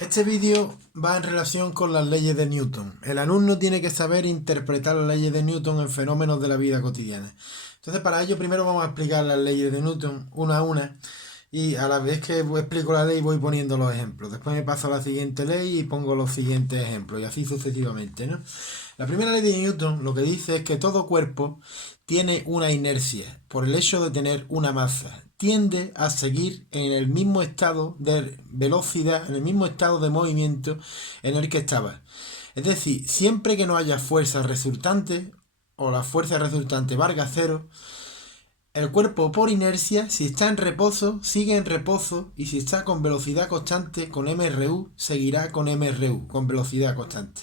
Este vídeo va en relación con las leyes de Newton. El alumno tiene que saber interpretar las leyes de Newton en fenómenos de la vida cotidiana. Entonces, para ello, primero vamos a explicar las leyes de Newton una a una, y a la vez que explico la ley voy poniendo los ejemplos. Después me paso a la siguiente ley y pongo los siguientes ejemplos, y así sucesivamente, ¿no? La primera ley de Newton lo que dice es que todo cuerpo tiene una inercia por el hecho de tener una masa. Tiende a seguir en el mismo estado de velocidad, en el mismo estado de movimiento en el que estaba. Es decir, siempre que no haya fuerza resultante o la fuerza resultante valga cero, el cuerpo por inercia, si está en reposo, sigue en reposo, y si está con velocidad constante, con MRU, seguirá con MRU, con velocidad constante.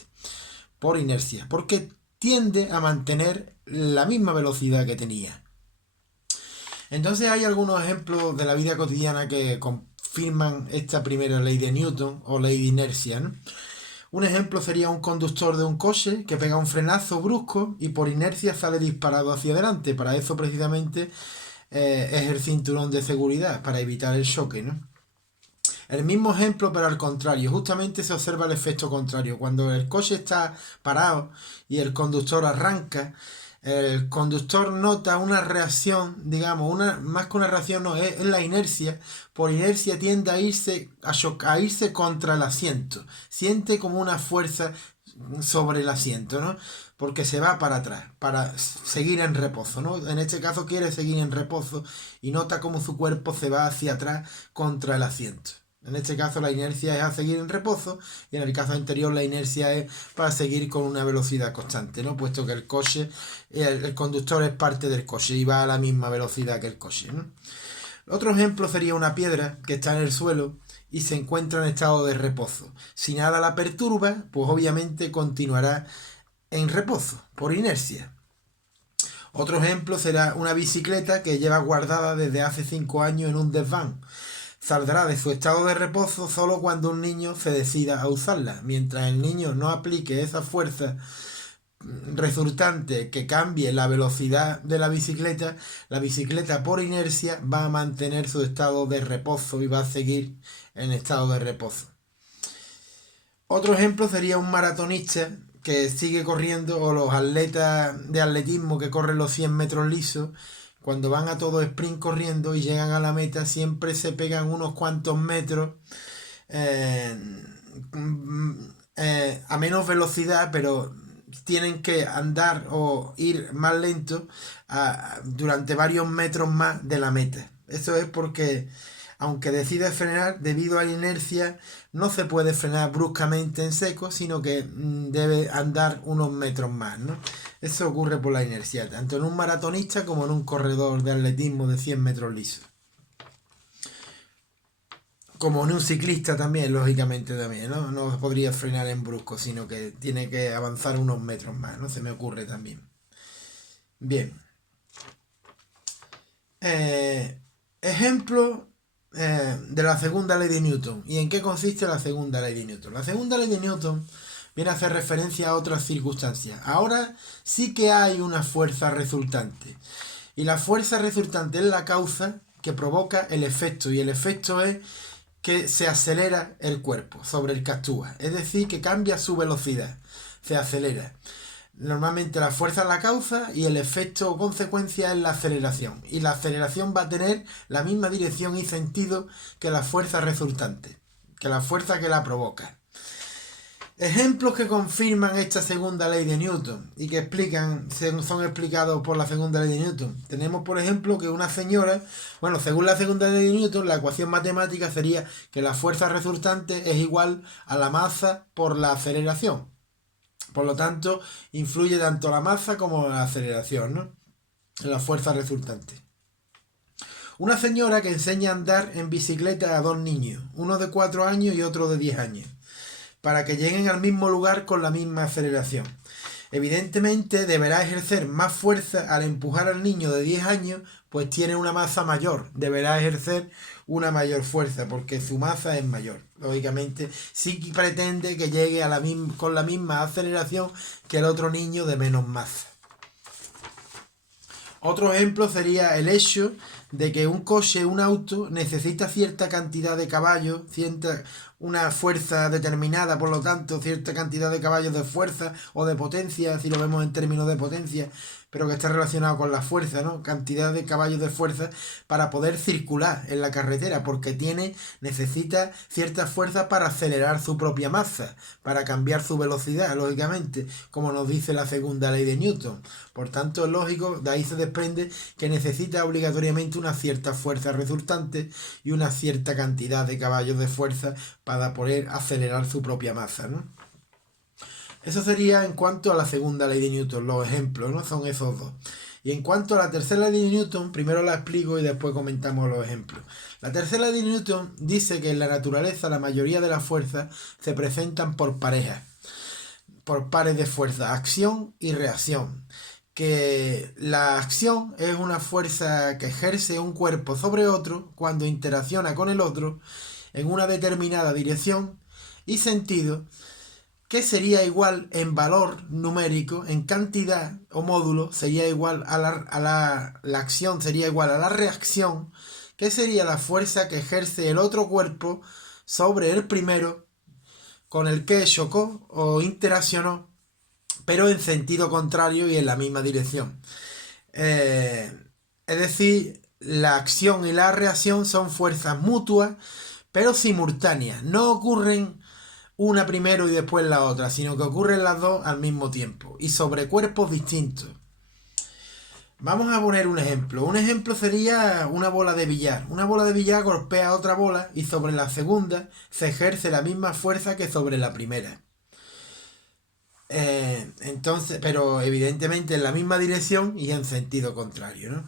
Por inercia, porque tiende a mantener la misma velocidad que tenía. Entonces hay algunos ejemplos de la vida cotidiana que confirman esta primera ley de Newton o ley de inercia, ¿no? Un ejemplo sería un conductor de un coche que pega un frenazo brusco y por inercia sale disparado hacia adelante. Para eso precisamente es el cinturón de seguridad, para evitar el choque, ¿no? El mismo ejemplo, pero al contrario. Justamente se observa el efecto contrario. Cuando el coche está parado y el conductor arranca, el conductor nota una reacción, digamos, más que una reacción, no, es la inercia. Por inercia tiende a irse contra el asiento. Siente como una fuerza sobre el asiento, ¿no? Porque se va para atrás, para seguir en reposo, ¿no? En este caso quiere seguir en reposo y nota como su cuerpo se va hacia atrás contra el asiento. En este caso la inercia es a seguir en reposo, y en el caso anterior la inercia es para seguir con una velocidad constante, ¿no? Puesto que el coche, el conductor es parte del coche y va a la misma velocidad que el coche, ¿no? Otro ejemplo sería una piedra que está en el suelo y se encuentra en estado de reposo. Si nada la perturba, pues obviamente continuará en reposo, por inercia. Otro ejemplo será una bicicleta que lleva guardada desde hace 5 años en un desván. Saldrá de su estado de reposo solo cuando un niño se decida a usarla. Mientras el niño no aplique esa fuerza resultante que cambie la velocidad de la bicicleta por inercia va a mantener su estado de reposo y va a seguir en estado de reposo. Otro ejemplo sería un maratonista que sigue corriendo, o los atletas de atletismo que corren los 100 metros lisos. Cuando van a todo sprint corriendo y llegan a la meta, siempre se pegan unos cuantos metros eh, a menos velocidad, pero tienen que andar o ir más lento durante varios metros más de la meta. Eso es porque, aunque decide frenar, debido a la inercia, no se puede frenar bruscamente en seco, sino que debe andar unos metros más, ¿no? Eso ocurre por la inercia, tanto en un maratonista como en un corredor de atletismo de 100 metros lisos. Como en un ciclista también, lógicamente también, ¿no? No podría frenar en brusco, sino que tiene que avanzar unos metros más, ¿no? Se me ocurre también. Bien. Ejemplo de la segunda ley de Newton. ¿Y en qué consiste la segunda ley de Newton? La segunda ley de Newton viene a hacer referencia a otras circunstancias. Ahora sí que hay una fuerza resultante. Y la fuerza resultante es la causa que provoca el efecto. Y el efecto es que se acelera el cuerpo sobre el que actúa. Es decir, que cambia su velocidad. Se acelera. Normalmente la fuerza es la causa y el efecto o consecuencia es la aceleración. Y la aceleración va a tener la misma dirección y sentido que la fuerza resultante, que la fuerza que la provoca. Ejemplos que confirman esta segunda ley de Newton y que son explicados por la segunda ley de Newton. Tenemos, por ejemplo, que una señora, bueno, según la segunda ley de Newton, la ecuación matemática sería que la fuerza resultante es igual a la masa por la aceleración. Por lo tanto, influye tanto la masa como la aceleración, ¿no? La fuerza resultante. Una señora que enseña a andar en bicicleta a dos niños, uno de 4 años y otro de 10 años, para que lleguen al mismo lugar con la misma aceleración. Evidentemente deberá ejercer más fuerza al empujar al niño de 10 años, pues tiene una masa mayor. Deberá ejercer una mayor fuerza porque su masa es mayor. Lógicamente, sí pretende que llegue con la misma aceleración que el otro niño de menos masa. Otro ejemplo sería el hecho de que un coche, un auto, necesita cierta cantidad de caballos, una fuerza determinada, por lo tanto, cierta cantidad de caballos de fuerza o de potencia, si lo vemos en términos de potencia, pero que está relacionado con la fuerza, ¿no? Cantidad de caballos de fuerza para poder circular en la carretera, porque necesita cierta fuerza para acelerar su propia masa, para cambiar su velocidad, lógicamente, como nos dice la segunda ley de Newton. Por tanto, es lógico, de ahí se desprende que necesita obligatoriamente una cierta fuerza resultante y una cierta cantidad de caballos de fuerza para poder acelerar su propia masa, ¿no? Eso sería en cuanto a la segunda ley de Newton, los ejemplos, ¿no? Son esos dos. Y en cuanto a la tercera ley de Newton, primero la explico y después comentamos los ejemplos. La tercera ley de Newton dice que en la naturaleza la mayoría de las fuerzas se presentan por parejas, por pares de fuerza, acción y reacción. Que la acción es una fuerza que ejerce un cuerpo sobre otro cuando interacciona con el otro en una determinada dirección y sentido, que sería igual en valor numérico, en cantidad o módulo, sería igual a la acción, sería igual a la reacción, que sería la fuerza que ejerce el otro cuerpo sobre el primero con el que chocó o interaccionó, pero en sentido contrario y en la misma dirección. Es decir, la acción y la reacción son fuerzas mutuas, pero simultáneas. No ocurren una primero y después la otra, sino que ocurren las dos al mismo tiempo y sobre cuerpos distintos. Vamos a poner un ejemplo. Un ejemplo sería una bola de billar. Una bola de billar golpea a otra bola y sobre la segunda se ejerce la misma fuerza que sobre la primera. Entonces, pero evidentemente en la misma dirección y en sentido contrario, ¿no?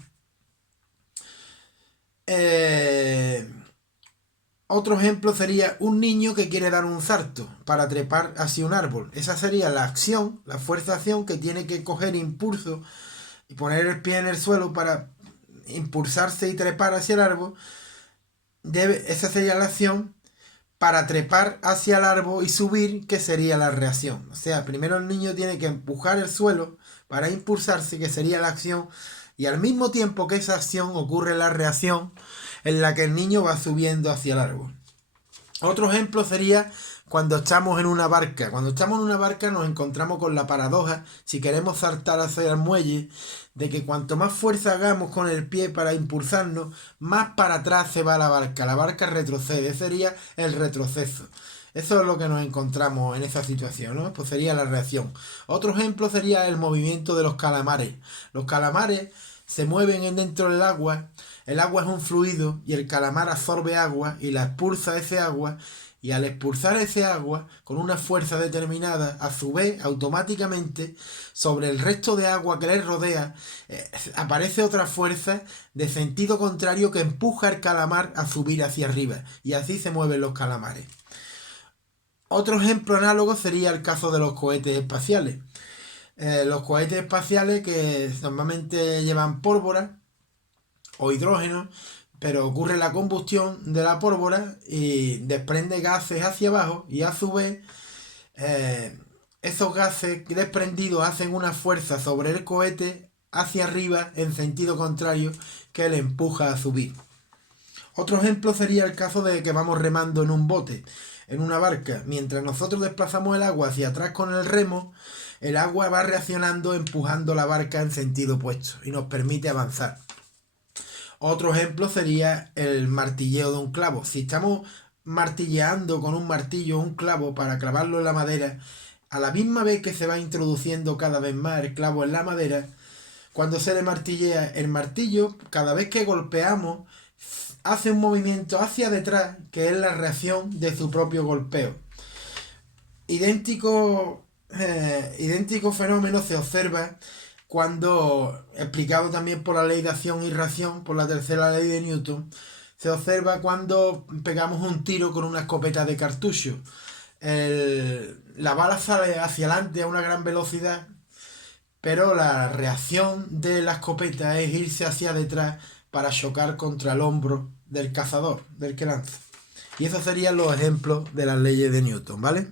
Otro ejemplo sería un niño que quiere dar un salto para trepar hacia un árbol. Esa sería la acción, la fuerza de acción que tiene que coger impulso y poner el pie en el suelo para impulsarse y trepar hacia el árbol. Esa sería la acción para trepar hacia el árbol y subir, que sería la reacción. O sea, primero el niño tiene que empujar el suelo para impulsarse, que sería la acción, y al mismo tiempo que esa acción ocurre la reacción en la que el niño va subiendo hacia el árbol. Otro ejemplo sería cuando estamos en una barca. Cuando estamos en una barca nos encontramos con la paradoja, si queremos saltar hacia el muelle, de que cuanto más fuerza hagamos con el pie para impulsarnos, más para atrás se va la barca retrocede, ese sería el retroceso. Eso es lo que nos encontramos en esa situación, ¿no? Pues sería la reacción. Otro ejemplo sería el movimiento de los calamares. Los calamares se mueven dentro del agua, el agua es un fluido y el calamar absorbe agua y la expulsa ese agua, y al expulsar ese agua con una fuerza determinada, a su vez, automáticamente, sobre el resto de agua que le rodea, aparece otra fuerza de sentido contrario que empuja al calamar a subir hacia arriba, y así se mueven los calamares. Otro ejemplo análogo sería el caso de los cohetes espaciales. Los cohetes espaciales que normalmente llevan pólvora o hidrógeno, pero ocurre la combustión de la pólvora y desprende gases hacia abajo y a su vez esos gases desprendidos hacen una fuerza sobre el cohete hacia arriba en sentido contrario que le empuja a subir. Otro ejemplo sería el caso de que vamos remando en un bote, en una barca. Mientras nosotros desplazamos el agua hacia atrás con el remo, el agua va reaccionando empujando la barca en sentido opuesto y nos permite avanzar. Otro ejemplo sería el martilleo de un clavo. Si estamos martilleando con un martillo un clavo para clavarlo en la madera, a la misma vez que se va introduciendo cada vez más el clavo en la madera, cuando se le martillea el martillo, cada vez que golpeamos, hace un movimiento hacia detrás, que es la reacción de su propio golpeo. Idéntico fenómeno se observa cuando, explicado también por la ley de acción y reacción, por la tercera ley de Newton, se observa cuando pegamos un tiro con una escopeta de cartucho. La bala sale hacia adelante a una gran velocidad, pero la reacción de la escopeta es irse hacia detrás para chocar contra el hombro del cazador, del que lanza. Y esos serían los ejemplos de las leyes de Newton, ¿vale?